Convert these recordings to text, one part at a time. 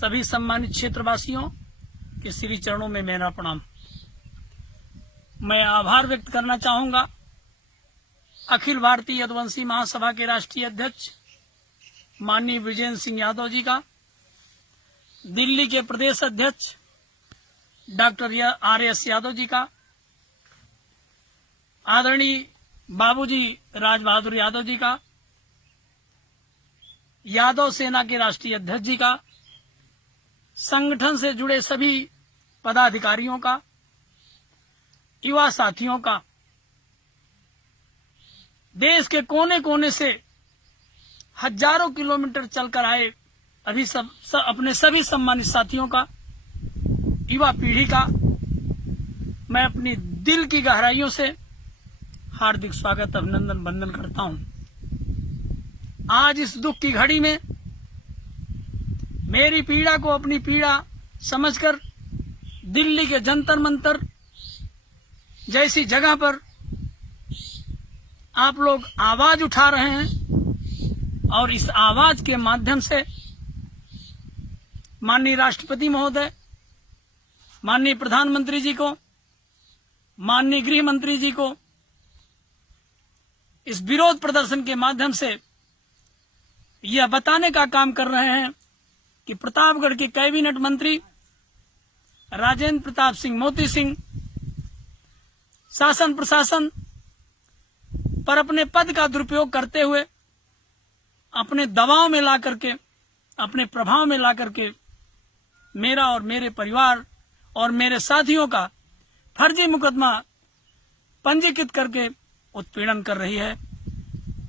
सभी सम्मानित क्षेत्रवासियों के श्री चरणों में मेरा प्रणाम। मैं आभार व्यक्त करना चाहूंगा अखिल भारतीय यदुवंशी महासभा के राष्ट्रीय अध्यक्ष माननीय विजेंद्र सिंह यादव जी का, दिल्ली के प्रदेश अध्यक्ष डॉक्टर आर.एस. यादव जी का, आदरणीय बाबूजी राज बहादुर यादव जी का, यादव सेना के राष्ट्रीय अध्यक्ष जी का, संगठन से जुड़े सभी पदाधिकारियों का, युवा साथियों का, देश के कोने कोने से हजारों किलोमीटर चलकर आए अपने सभी सम्मानित साथियों का, युवा पीढ़ी का मैं अपनी दिल की गहराइयों से हार्दिक स्वागत, अभिनंदन, वंदन करता हूं। आज इस दुख की घड़ी में मेरी पीड़ा को अपनी पीड़ा समझकर दिल्ली के जंतर मंतर जैसी जगह पर आप लोग आवाज उठा रहे हैं और इस आवाज के माध्यम से माननीय राष्ट्रपति महोदय, माननीय प्रधानमंत्री जी को, माननीय गृह मंत्री जी को इस विरोध प्रदर्शन के माध्यम से यह बताने का काम कर रहे हैं कि प्रतापगढ़ के कैबिनेट मंत्री राजेंद्र प्रताप सिंह मोती सिंह शासन प्रशासन पर अपने पद का दुरुपयोग करते हुए अपने दबाव में ला करके, अपने प्रभाव में ला करके मेरा और मेरे परिवार और मेरे साथियों का फर्जी मुकदमा पंजीकृत करके उत्पीड़न कर रही है।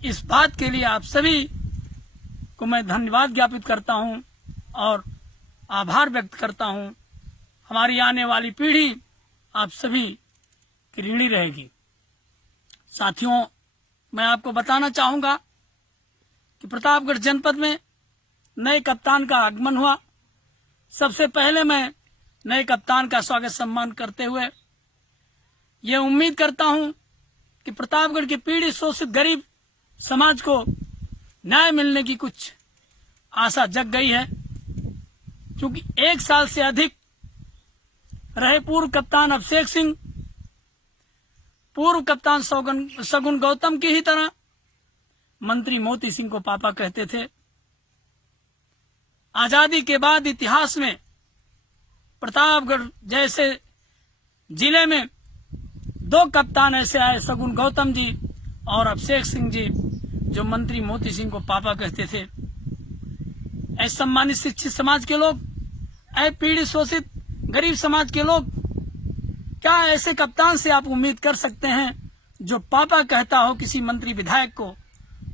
इस बात के लिए आप सभी को मैं धन्यवाद ज्ञापित करता हूं और आभार व्यक्त करता हूं। हमारी आने वाली पीढ़ी आप सभी की ऋणी रहेगी। साथियों, मैं आपको बताना चाहूंगा कि प्रतापगढ़ जनपद में नए कप्तान का आगमन हुआ। सबसे पहले मैं नए कप्तान का स्वागत सम्मान करते हुए ये उम्मीद करता हूं कि प्रतापगढ़ की पीड़ित शोषित गरीब समाज को न्याय मिलने की कुछ आशा जग गई है, क्योंकि 1 साल से अधिक रहे पूर्व कप्तान अभिषेक सिंह पूर्व कप्तान सगुन गौतम की ही तरह मंत्री मोती सिंह को पापा कहते थे। आजादी के बाद इतिहास में प्रतापगढ़ जैसे जिले में 2 कप्तान ऐसे आए, सगुन गौतम जी और अभिषेक सिंह जी, जो मंत्री मोती सिंह को पापा कहते थे। ऐसे सम्मानित शिक्षित समाज के लोग, ऐसे पीड़ित शोषित गरीब समाज के लोग, क्या ऐसे कप्तान से आप उम्मीद कर सकते हैं जो पापा कहता हो किसी मंत्री विधायक को?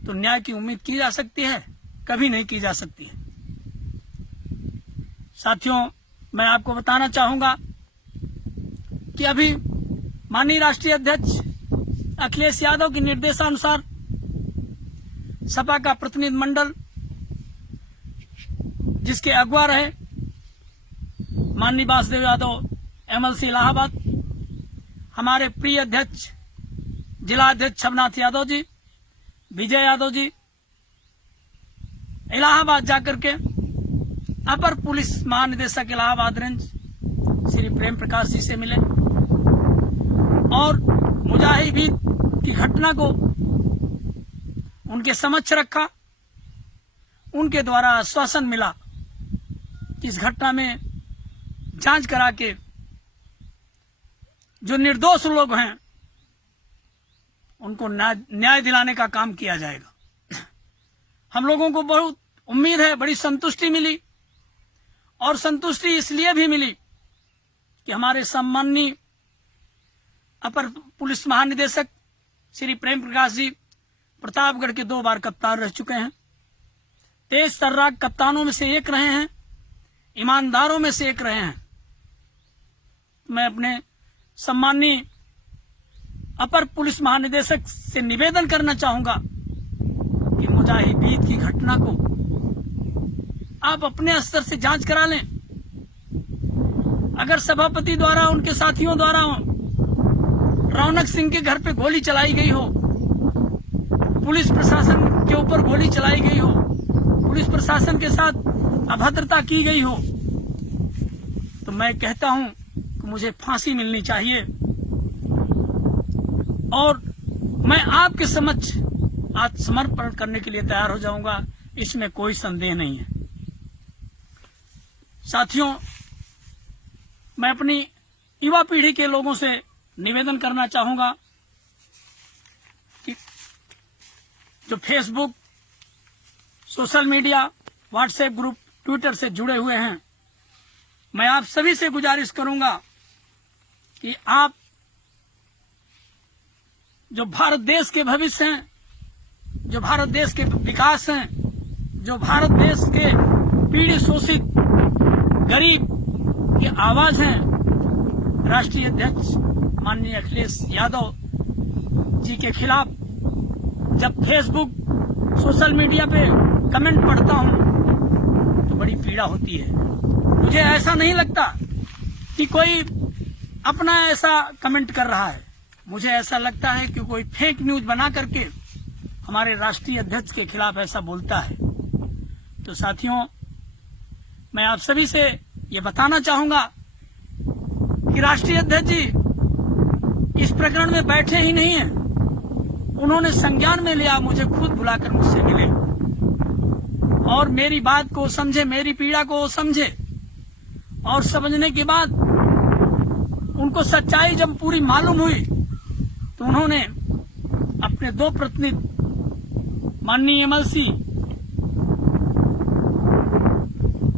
तो न्याय की उम्मीद की जा सकती है? कभी नहीं की जा सकती है। साथियों, मैं आपको बताना चाहूंगा कि अभी माननीय राष्ट्रीय अध्यक्ष अखिलेश यादव के निर्देशानुसार सपा का प्रतिनिधि मंडल, जिसके अगुवा रहे माननीय वासुदेव यादव एमएलसी इलाहाबाद, हमारे प्रिय अध्यक्ष जिला अध्यक्ष छबनाथ यादव जी, विजय यादव जी इलाहाबाद जाकर के अपर पुलिस महानिदेशक इलाहाबाद रेंज श्री प्रेम प्रकाश जी से मिले और मुजाहिदीन की घटना को उनके समक्ष रखा। उनके द्वारा आश्वासन मिला कि इस घटना में जांच करा के जो निर्दोष लोग हैं उनको न्याय दिलाने का काम किया जाएगा। हम लोगों को बहुत उम्मीद है, बड़ी संतुष्टि मिली और संतुष्टि इसलिए भी मिली कि हमारे सम्माननीय अपर पुलिस महानिदेशक श्री प्रेम प्रकाश जी प्रतापगढ़ के 2 बार कप्तान रह चुके हैं। तेज तर्राक कप्तानों में से एक रहे हैं, ईमानदारों में से एक रहे हैं। मैं अपने सम्माननीय अपर पुलिस महानिदेशक से निवेदन करना चाहूंगा कि मुजाहिदीन की घटना को आप अपने स्तर से जांच करा लें। अगर सभापति द्वारा, उनके साथियों द्वारा रौनक सिंह के घर पे गोली चलाई गई हो, पुलिस प्रशासन के ऊपर गोली चलाई गई हो, पुलिस प्रशासन के साथ अभद्रता की गई हो तो मैं कहता हूं कि मुझे फांसी मिलनी चाहिए और मैं आपके समक्ष आत्मसमर्पण करने के लिए तैयार हो जाऊंगा, इसमें कोई संदेह नहीं है। साथियों, मैं अपनी युवा पीढ़ी के लोगों से निवेदन करना चाहूंगा कि जो Facebook, social media, WhatsApp group, Twitter से जुड़े हुए हैं, मैं आप सभी से गुजारिश करूंगा कि आप जो भारत देश के भविष्य हैं, जो भारत देश के विकास हैं, जो भारत देश के पीड़ित शोषित गरीब की आवाज हैं, राष्ट्रीय अध्यक्ष माननीय अखिलेश यादव जी के खिलाफ जब फेसबुक, सोशल मीडिया पे कमेंट पढ़ता हूं तो बड़ी पीड़ा होती है। मुझे ऐसा नहीं लगता कि कोई अपना ऐसा कमेंट कर रहा है, मुझे ऐसा लगता है कि कोई फेक न्यूज बना करके हमारे राष्ट्रीय अध्यक्ष के खिलाफ ऐसा बोलता है। तो साथियों, मैं आप सभी से ये बताना चाहूंगा कि राष्ट्रीय अध्यक्ष जी इस प्रकरण में बैठे ही नहीं हैं, उन्होंने संज्ञान में लिया, मुझे खुद बुलाकर मुझसे मिले और मेरी बात को समझे, मेरी पीड़ा को समझे और समझने के बाद उनको सच्चाई जब पूरी मालूम हुई तो उन्होंने अपने 2 प्रतिनिधि माननीय एमएलसी,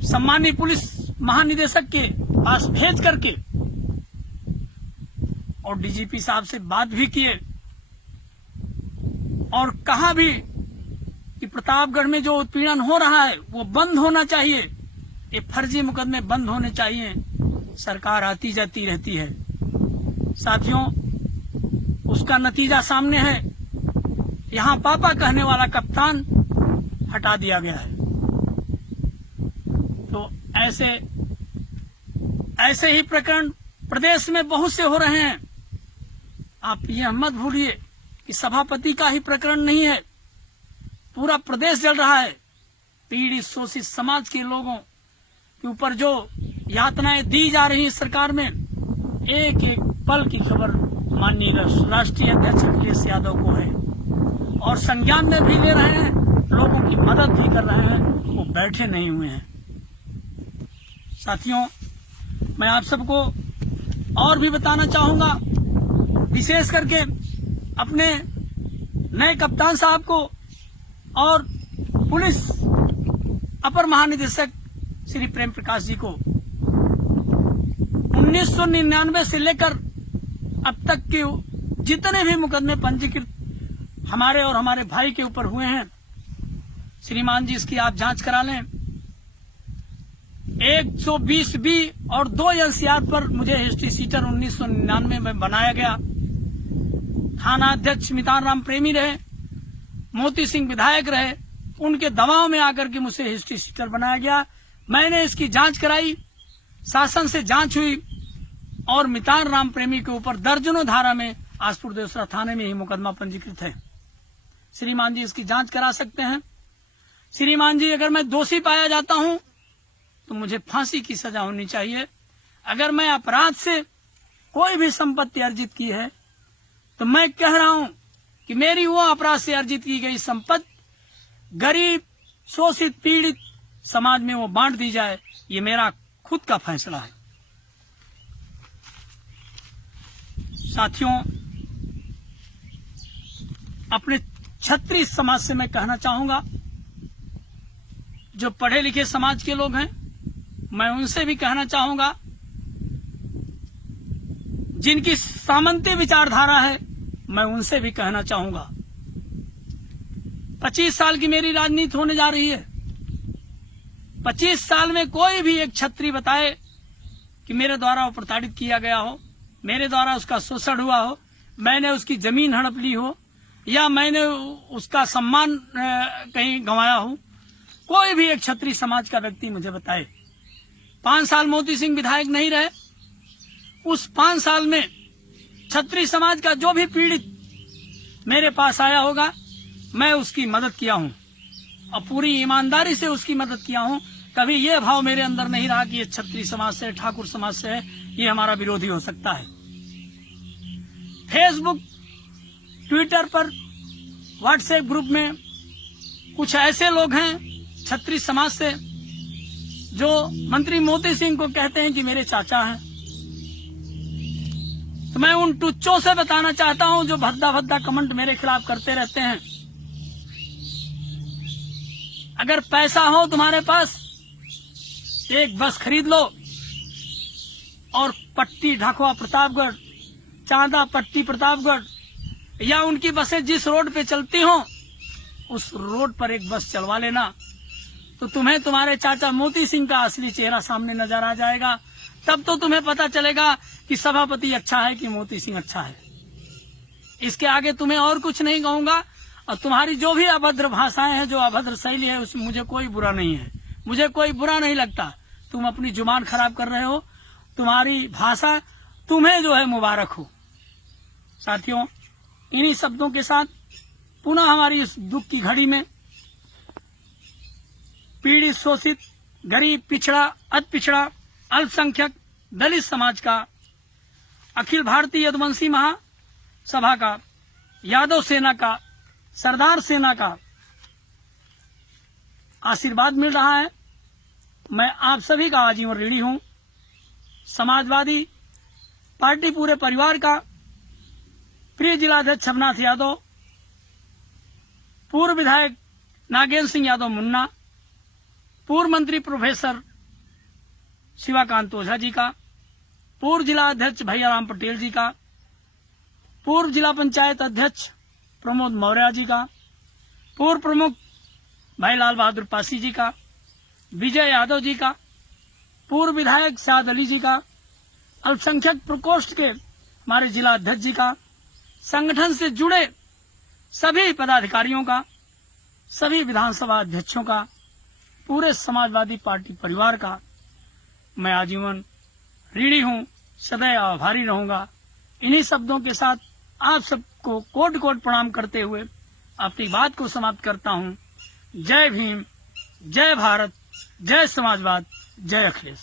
सम्मानीय पुलिस महानिदेशक के पास भेज करके और डीजीपी साहब से बात भी किए और कहा भी कि प्रतापगढ़ में जो उत्पीड़न हो रहा है वो बंद होना चाहिए, ये फर्जी मुकदमे बंद होने चाहिए। सरकार आती जाती रहती है। साथियों, उसका नतीजा सामने है। यहां पापा कहने वाला कप्तान हटा दिया गया है। तो ऐसे ही प्रकरण प्रदेश में बहुत से हो रहे हैं। आप यह मत भूलिए कि सभापति का ही प्रकरण नहीं है, पूरा प्रदेश जल रहा है। पीड़ित शोषित समाज के लोगों के ऊपर जो यातनाएं दी जा रही है सरकार में, एक एक पल की खबर माननीय राष्ट्रीय अध्यक्ष अखिलेश यादव को है और संज्ञान में भी ले रहे हैं, लोगों की मदद भी कर रहे हैं, वो बैठे नहीं हुए हैं। साथियों, मैं आप सबको और भी बताना चाहूंगा, विशेष करके अपने नए कप्तान साहब को और पुलिस अपर महानिदेशक श्री प्रेम प्रकाश जी को 1999 से लेकर अब तक के जितने भी मुकदमे पंजीकृत हमारे और हमारे भाई के ऊपर हुए हैं, श्रीमान जी इसकी आप जांच करा लें। 120 बी और 2 एनसीआर पर मुझे हिस्ट्री सीटर 1999 में बनाया गया। थाना अध्यक्ष मितान राम प्रेमी रहे, मोती सिंह विधायक रहे, उनके दबाव में आकर के मुझे हिस्ट्री सीटर बनाया गया। मैंने इसकी जांच कराई, शासन से जांच हुई और मितान राम प्रेमी के ऊपर दर्जनों धारा में आसपुर देवसरा थाने में ही मुकदमा पंजीकृत है। श्रीमान जी इसकी जांच करा सकते हैं। श्रीमान जी, अगर मैं दोषी पाया जाता हूं तो मुझे फांसी की सजा होनी चाहिए। अगर मैं अपराध से कोई भी संपत्ति अर्जित की है तो मैं कह रहा हूं कि मेरी वो अपराध से अर्जित की गई संपत्ति गरीब, शोषित, पीड़ित समाज में वो बांट दी जाए, ये मेरा खुद का फैसला है। साथियों, अपने क्षत्रिय समाज से मैं कहना चाहूंगा, जो पढ़े लिखे समाज के लोग हैं, मैं उनसे भी कहना चाहूंगा, जिनकी सामंती विचारधारा है, मैं उनसे भी कहना चाहूंगा। 25 साल की मेरी राजनीति होने जा रही है। 25 साल में कोई भी एक क्षत्रिय बताए कि मेरे द्वारा वो प्रताड़ित किया गया हो, मेरे द्वारा उसका शोषण हुआ हो, मैंने उसकी जमीन हड़प ली हो या मैंने उसका सम्मान कहीं गंवाया हो। कोई भी एक क्षत्रिय समाज का व्यक्ति मुझे बताए। 5 साल मोती सिंह विधायक नहीं रहे, उस 5 साल में क्षत्रिय समाज का जो भी पीड़ित मेरे पास आया होगा, मैं उसकी मदद किया हूं और पूरी ईमानदारी से उसकी मदद किया हूं। कभी ये भाव मेरे अंदर नहीं रहा कि ये क्षत्रिय समाज से, ठाकुर समाज से है, ये हमारा विरोधी हो सकता है। फेसबुक, ट्विटर पर, व्हाट्सएप ग्रुप में कुछ ऐसे लोग हैं क्षत्रिय समाज से जो मंत्री मोती सिंह को कहते हैं कि मेरे चाचा हैं। तो मैं उन टुच्चों से बताना चाहता हूं जो भद्दा भद्दा कमेंट मेरे खिलाफ करते रहते हैं, अगर पैसा हो तुम्हारे पास, एक बस खरीद लो और पट्टी ढाकुआ प्रतापगढ़, चांदा पट्टी प्रतापगढ़, या उनकी बसें जिस रोड पे चलती हो उस रोड पर एक बस चलवा लेना, तो तुम्हें तुम्हारे चाचा मोती सिंह का असली चेहरा सामने नजर आ जाएगा। तब तो तुम्हें पता चलेगा कि सभापति अच्छा है कि मोती सिंह अच्छा है। इसके आगे तुम्हें और कुछ नहीं कहूंगा। और तुम्हारी जो भी अभद्र भाषाएं हैं, जो अभद्र शैली है, उसमें मुझे कोई बुरा नहीं है, मुझे कोई बुरा नहीं लगता। तुम अपनी जुबान खराब कर रहे हो, तुम्हारी भाषा तुम्हें जो है मुबारक हो। साथियों, इन्हीं शब्दों के साथ पुनः हमारी इस दुख की घड़ी में पीड़ित, शोषित, गरीब, पिछड़ा, अति पिछड़ा, अल्पसंख्यक, दलित समाज का, अखिल भारतीय यदुवंशी महासभा का, यादव सेना का, सरदार सेना का आशीर्वाद मिल रहा है। मैं आप सभी का आजीवन ऋणी हूं। समाजवादी पार्टी पूरे परिवार का प्रिय जिलाध्यक्ष छबनाथ यादव, पूर्व विधायक नागेंद्र सिंह यादव मुन्ना, पूर्व मंत्री प्रोफेसर शिवाकांत ओझा जी का, पूर्व जिला अध्यक्ष भैयाराम पटेल जी का, पूर्व जिला पंचायत अध्यक्ष प्रमोद मौर्य जी का, पूर्व प्रमुख भाई लाल बहादुर पासी जी का, विजय यादव जी का, पूर्व विधायक साद अली जी का, अल्पसंख्यक प्रकोष्ठ के हमारे जिला अध्यक्ष जी का, संगठन से जुड़े सभी पदाधिकारियों का, सभी विधानसभा अध्यक्षों का, पूरे समाजवादी पार्टी परिवार का मैं आजीवन ऋणी हूं, सदैव आभारी रहूंगा। इन्हीं शब्दों के साथ आप सबको कोट कोट प्रणाम करते हुए अपनी बात को समाप्त करता हूं। जय भीम, जय भारत, जय समाजवाद, जय अखिलेश।